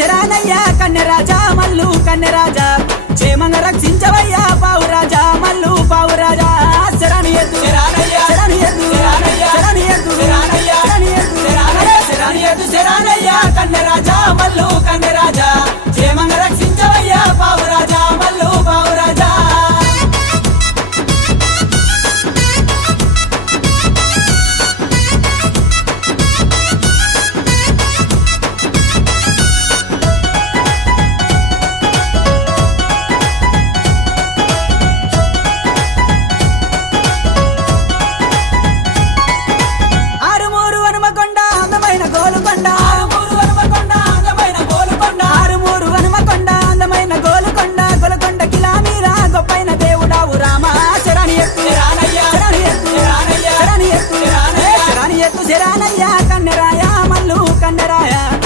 శరానయ్యా కన్నెరాజా మల్లు కన్నెరాజా క్షేమంగా రక్షించవయ్యా పావురాజా మల్లు పావురాజా శరణి ఎద్దు శరణి ఎద్దు శరణి ఎద్దు శరణి ఎద్దు శరణి ఎద్దు శరణయ్యా కన్నెరాజా మల్లు కన్నె